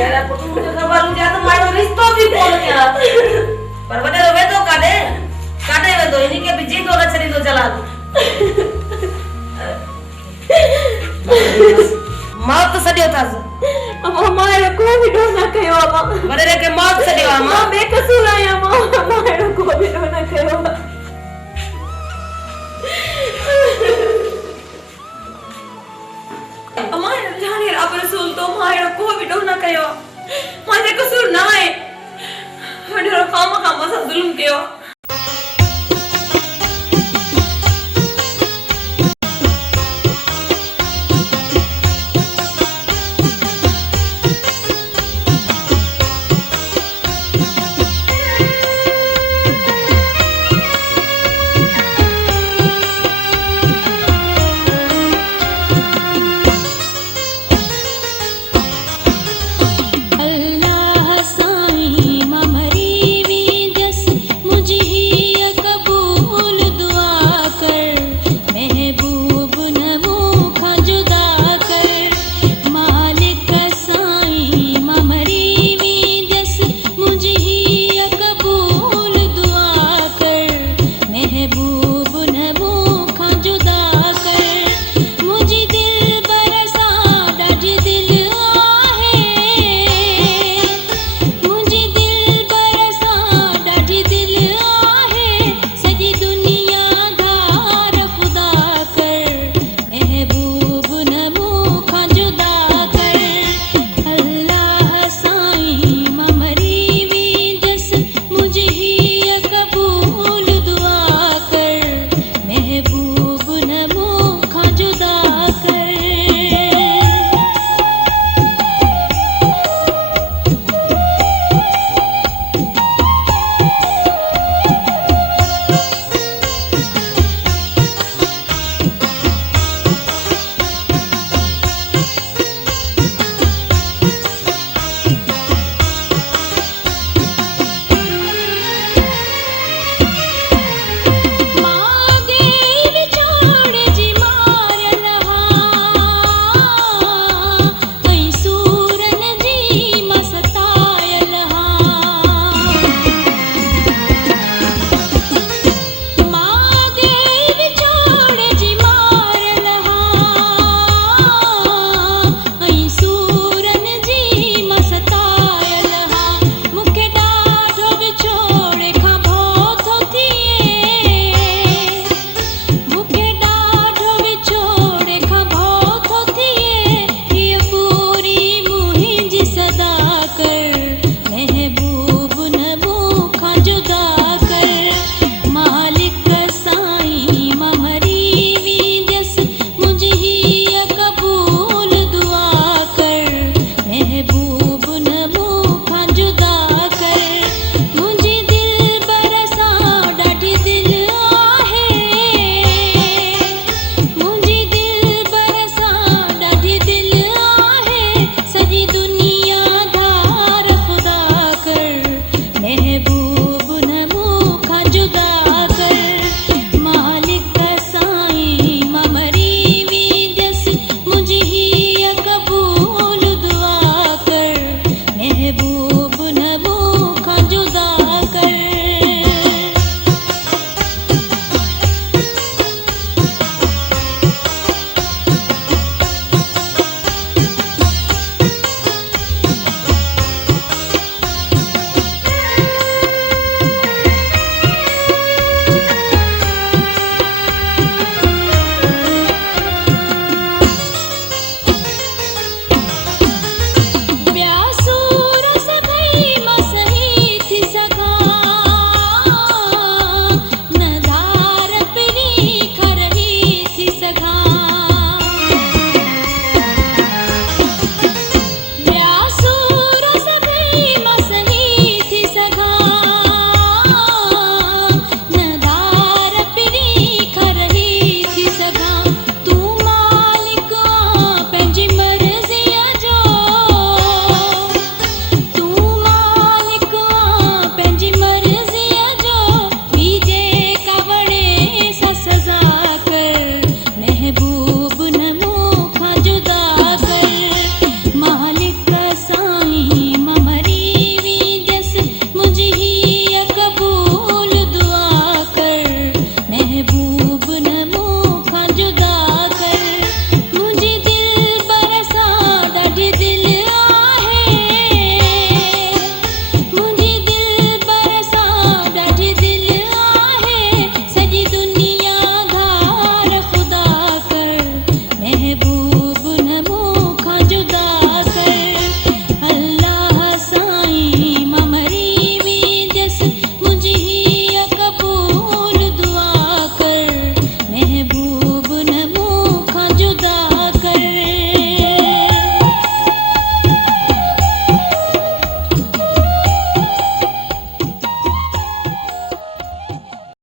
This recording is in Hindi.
तेरा पुट मुझे खबर हुजे तो मारो रिश्तो भी कोन कया पर वडे वे तो काडे वे तो इनी के बिजी तो न छरी तो चला मौत सडियो थास मारो को भी डो न कयो अमा वडे रे के मौत सडियो अमा बेकसूर आया मारो को भी डो न कयो अमा जाने अब रसूल तो मारो को भी डो न कयो